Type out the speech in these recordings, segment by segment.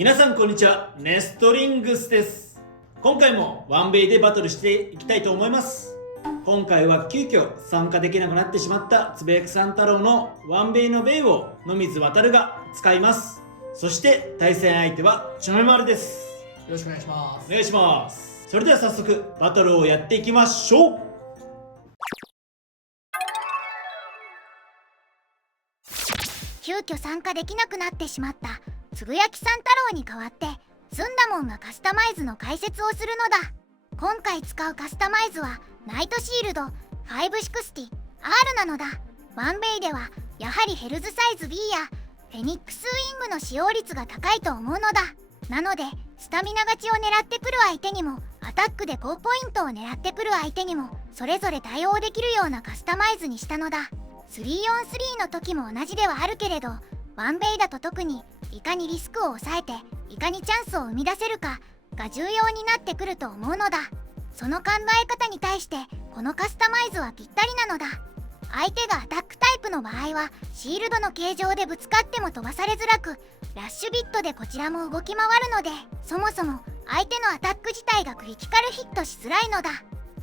皆さんこんにちは、ネストリングスです。今回もワンベイでバトルしていきたいと思います。今回は急遽参加できなくなってしまったつぶやくさん太郎のワンベイのベイを野水航が使います。そして対戦相手はちょめまるです。よろしくお願いします。お願いします。それでは早速バトルをやっていきましょう。急遽参加できなくなってしまったつぶやきさん太郎に代わってずんだもんがカスタマイズの解説をするのだ。今回使うカスタマイズはナイトシールド 560R なのだ。ワンベイではやはりヘルズサイズ B やフェニックスウィングの使用率が高いと思うのだ。なのでスタミナ勝ちを狙ってくる相手にもアタックで高ポイントを狙ってくる相手にもそれぞれ対応できるようなカスタマイズにしたのだ。3on3 の時も同じではあるけれどワンベイだと特にいかにリスクを抑えていかにチャンスを生み出せるかが重要になってくると思うのだ。その考え方に対してこのカスタマイズはぴったりなのだ。相手がアタックタイプの場合はシールドの形状でぶつかっても飛ばされづらくラッシュビットでこちらも動き回るのでそもそも相手のアタック自体がクリティカルヒットしづらいのだ。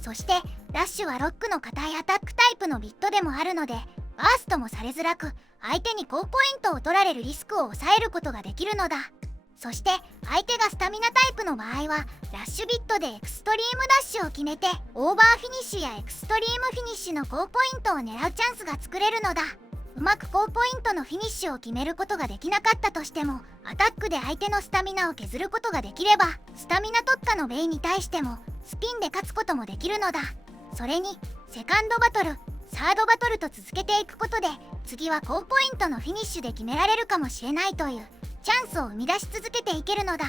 そしてラッシュはロックの硬いアタックタイプのビットでもあるのでバーストもされづらく相手に高ポイントを取られるリスクを抑えることができるのだ。そして相手がスタミナタイプの場合はラッシュビットでエクストリームダッシュを決めてオーバーフィニッシュやエクストリームフィニッシュの高ポイントを狙うチャンスが作れるのだ。うまく高ポイントのフィニッシュを決めることができなかったとしてもアタックで相手のスタミナを削ることができればスタミナ特化のベイに対してもスピンで勝つこともできるのだ。それにセカンドバトルサードバトルと続けていくことで次は高ポイントのフィニッシュで決められるかもしれないというチャンスを生み出し続けていけるのだ。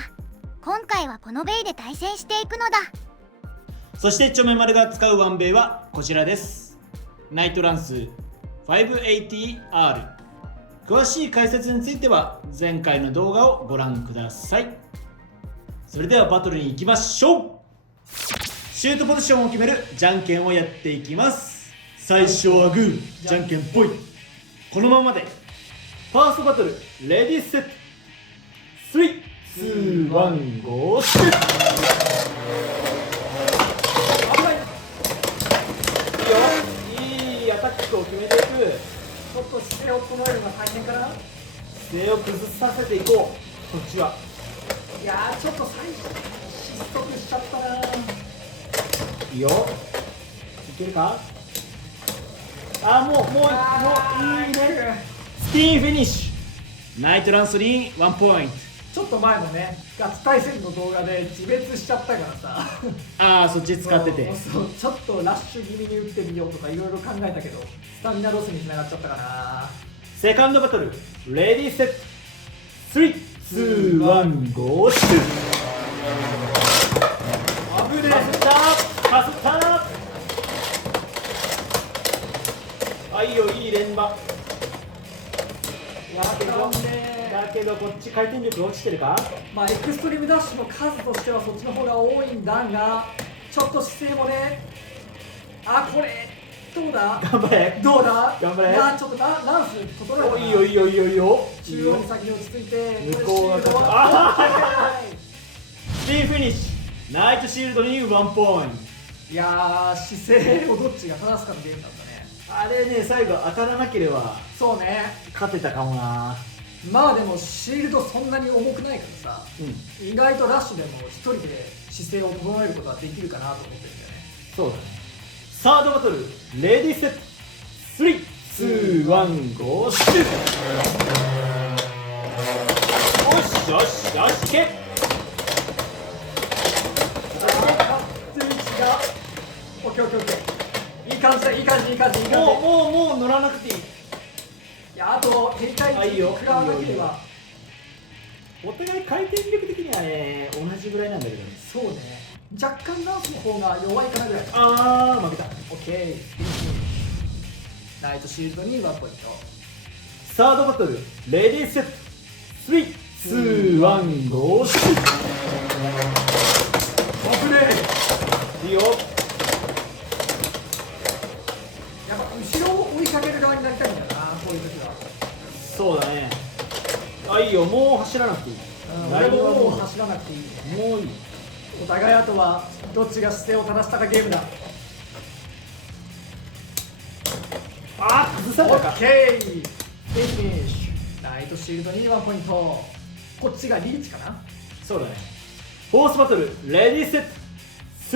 今回はこのベイで対戦していくのだ。そしてちょめまるが使うワンベイはこちらです。ナイトランス 580R。 詳しい解説については前回の動画をご覧ください。それではバトルに行きましょう。シュートポジションを決めるじゃんけんをやっていきます。最初はグー、じゃんけんぽい。このままでファーストバトルレディーセット3、2、1、ゴーシュート。いいアタックを決めていく。ちょっと姿勢を整えるのが大変かな。姿勢を崩させていこう。こっちは。いやー、ちょっと最初失速しちゃったな。いいよ。いけるか。もういいね。スピンフィニッシュ。ナイトランスリーワンポイント。ちょっと前のねガチ対戦の動画で自滅しちゃったからさそっち使ってて。そうちょっとラッシュ気味に打ってみようとかいろいろ考えたけどスタミナロスにつながっちゃったかな。セカンドバトルレディーセット3、2、1、ゴーシュート。危ねえ。かすったいいよ、いい連打。だけどこっち回転力落ちてるか。まあエクストリームダッシュの数としてはそっちの方が多いんだがちょっと姿勢もねこれどうだ頑張れ。どうだ頑張れ。いやちょっとランス整えたな。いいよいいよいいよいいよ。中央に先に落ち着いて向こうがスピンフィニッシュ。ナイトシールドにワンポイント。いやー姿勢をどっちが正すかのゲームだったね。あれね、最後当たらなければそうね。勝てたかもな。まあでもシールドそんなに重くないからさ、意外とラッシュでも一人で姿勢を整えることはできるかなと思ってるんだよね。そうだね。サードバトルレディーセット3、2、1、ゴーシュート。よしよしよし、いけ。オッケーオッケーオッケー。いい感じだ、いい感じいい感じいい感じ。もう乗らなくていい。いや、あと変態値に食らわなければ。お互い回転力的にはね同じぐらいなんだけどね。そうね。若干ランスの方が弱いかなぐらい。負けた。オッケー。ナイトシールドに1ポイント。サードバトルレディーセット3、2、1、ゴーシュート。危ねえ。いいよ。やっぱ後ろを追いかける側になりたいんだな、こういう時は。そうだね。いいよ、もう走らなくていい。俺ももう走らなくていい。もういい。お互いあとはどっちが姿勢を正したかゲームだ。あ、崩されたか。オッケー、フィニッシュ。ナイトシールドに1ポイント。こっちがリーチかな。そうだね。フォースバトルレディーセット。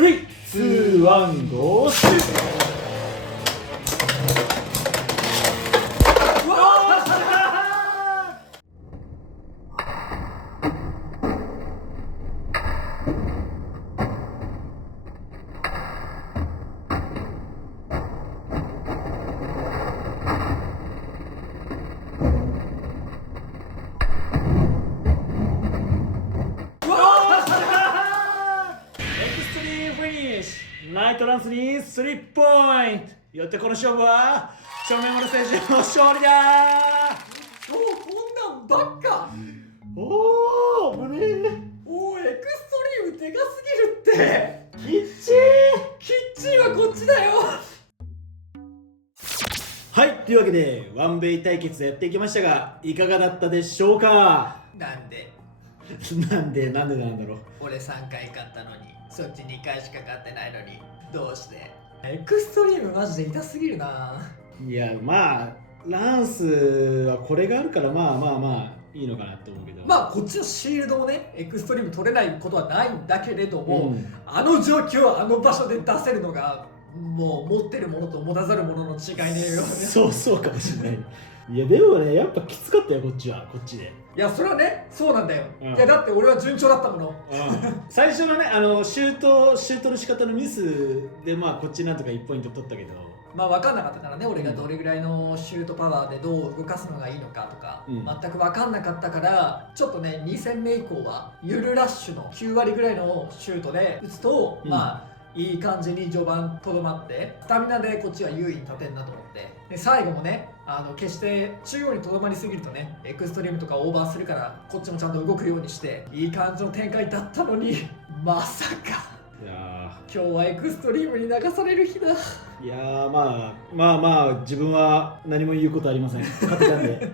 3、2、1、ゴーシュート。ナイトランスに3ポイント。よってこの勝負はチョメモル選手の勝利だおお、こんなんばっか。おお、危ねえ。おお、エクストリームでかすぎるって。きっちー。キッチンはこっちだよ。はい、というわけでワンベイ対決やっていきましたが、いかがだったでしょうか。なんでなんでなんだろう。俺3回勝ったのにそっち2回しか勝ってないのにどうして。エクストリームマジで痛すぎるな。いや、まあランスはこれがあるからまあいいのかなって思うけど、まあこっちのシールドもねエクストリーム取れないことはないんだけれども、うん、あの状況あの場所で出せるのがもう持ってるものと持たざるものの違いねよね。そうかもしれない。いやでもね、やっぱきつかったよ、こっちで。いやそれはねそうなんだよ、うん、いやだって俺は順調だったもの、最初のねシュートの仕方のミスでまあこっちなんとか1ポイント取ったけど、まあ分かんなかったからね、俺がどれぐらいのシュートパワーでどう動かすのがいいのかとか、うん、全く分かんなかったからちょっとね2戦目以降はゆるラッシュの9割ぐらいのシュートで打つと、うん、まあいい感じに序盤とどまってスタミナでこっちは優位に立てんなと思って、で最後もね決して中央にとどまりすぎるとねエクストリームとかオーバーするからこっちもちゃんと動くようにしていい感じの展開だったのにまさかいや今日はエクストリームに流される日だ。いやまあ自分は何も言うことありません。勝てたんで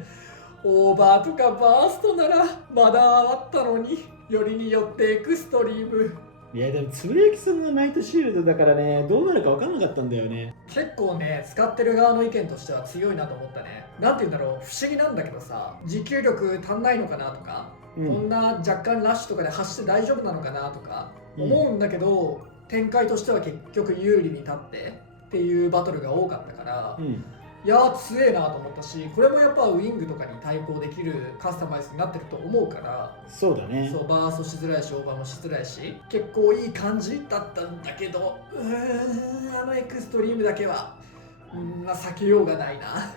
オーバーとかバーストならまだあったのに、よりによってエクストリーム。いやでもつぶやきさんのナイトシールドだからね、どうなるか分かんなかったんだよね。結構ね使ってる側の意見としては強いなと思ったね。なんて言うんだろう、不思議なんだけどさ、持久力足んないのかなとか、こんな若干ラッシュとかで走って大丈夫なのかなとか思うんだけど、展開としては結局有利に立ってっていうバトルが多かったから、いやー強えなと思ったし、これもやっぱウィングとかに対抗できるカスタマイズになってると思うから、そうだね。そうバーストしづらいしオーバーもしづらいし結構いい感じだったんだけど、あのエクストリームだけは避けようがないな。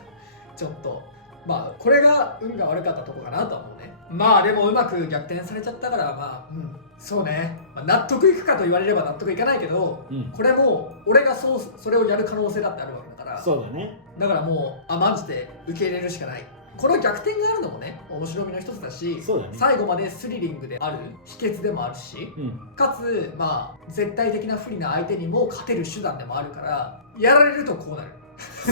ちょっとまあこれが運が悪かったとこかなとは思うね。まあでもうまく逆転されちゃったからまあそうね、まあ、納得いくかと言われれば納得いかないけど、これも俺がそれをやる可能性だってあるわけだから、そうだね。だからもうマジで受け入れるしかない。この逆転があるのもね面白みの一つだし、そうだね、最後までスリリングである秘訣でもあるし、かつまあ絶対的な不利な相手にも勝てる手段でもあるから、やられるとこうなる。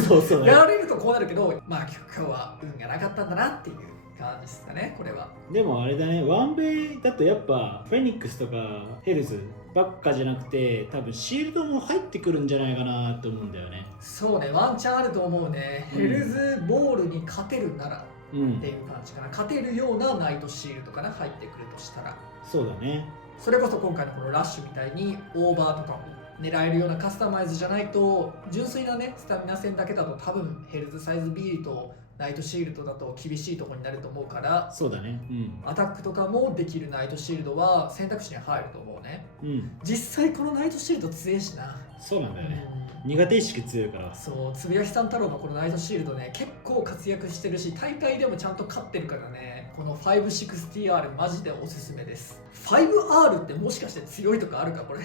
そうやられるとこうなるけど、まあ今日は運がなかったんだなっていう感じですかね、これは。でもあれだね、ワンベイだとやっぱフェニックスとかヘルズばっかじゃなくて、多分シールドも入ってくるんじゃないかなと思うんだよね。そうね、ワンチャンあると思うね。ヘルズボールに勝てるならっていう感じかな。勝てるようなナイトシールドかな、入ってくるとしたら。そうだね。それこそ今回のこのラッシュみたいにオーバーとかも狙えるようなカスタマイズじゃないと、純粋なねスタミナ戦だけだと多分ヘルズサイズビールとナイトシールドだと厳しいところになると思うから、そうだね、アタックとかもできるナイトシールドは選択肢に入ると思うね。実際このナイトシールド強いしな。そうなんだよね、苦手意識強いから。そう、つぶやきさん太郎のこのナイトシールドね結構活躍してるし、大会でもちゃんと勝ってるからね、この 560R マジでおすすめです。 5R ってもしかして強いとかあるかこれ。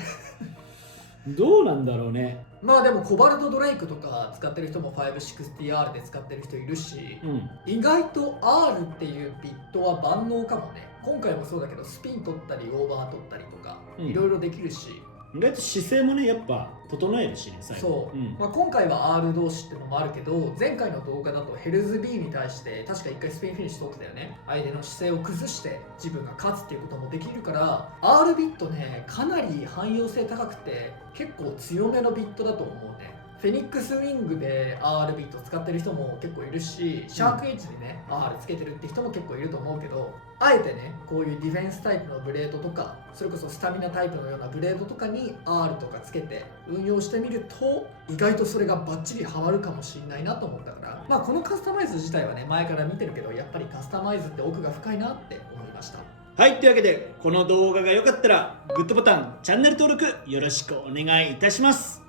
どうなんだろうね。まあでもコバルトドレイクとか使ってる人も 560R で使ってる人いるし、意外と R っていうビットは万能かもね。今回もそうだけどスピン取ったりオーバー取ったりとかいろいろできるし、意外と姿勢もねやっぱ整えるしね最後。そう、まあ、今回は R 同士ってのもあるけど、前回の動画だとヘルズ B に対して確か1回スピンフィニッシュ取ってたよね。相手の姿勢を崩して自分が勝つっていうこともできるから、 R ビットねかなり汎用性高くて結構強めのビットだと思うね。フェニックスウィングで R ビット使ってる人も結構いるし、シャークエッジでね R つけてるって人も結構いると思うけど、あえてねこういうディフェンスタイプのブレードとか、それこそスタミナタイプのようなブレードとかに R とかつけて運用してみると、意外とそれがバッチリハマるかもしれないなと思ったから、まあこのカスタマイズ自体はね前から見てるけど、やっぱりカスタマイズって奥が深いなって思いました。はい、というわけでこの動画が良かったらグッドボタン、チャンネル登録よろしくお願いいたします。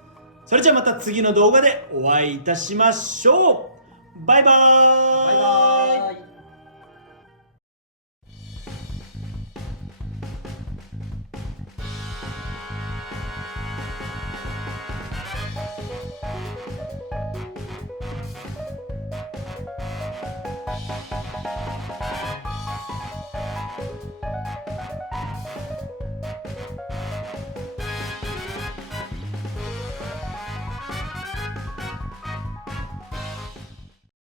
それじゃあまた次の動画でお会いいたしましょう。バイバーイ。バイバーイ。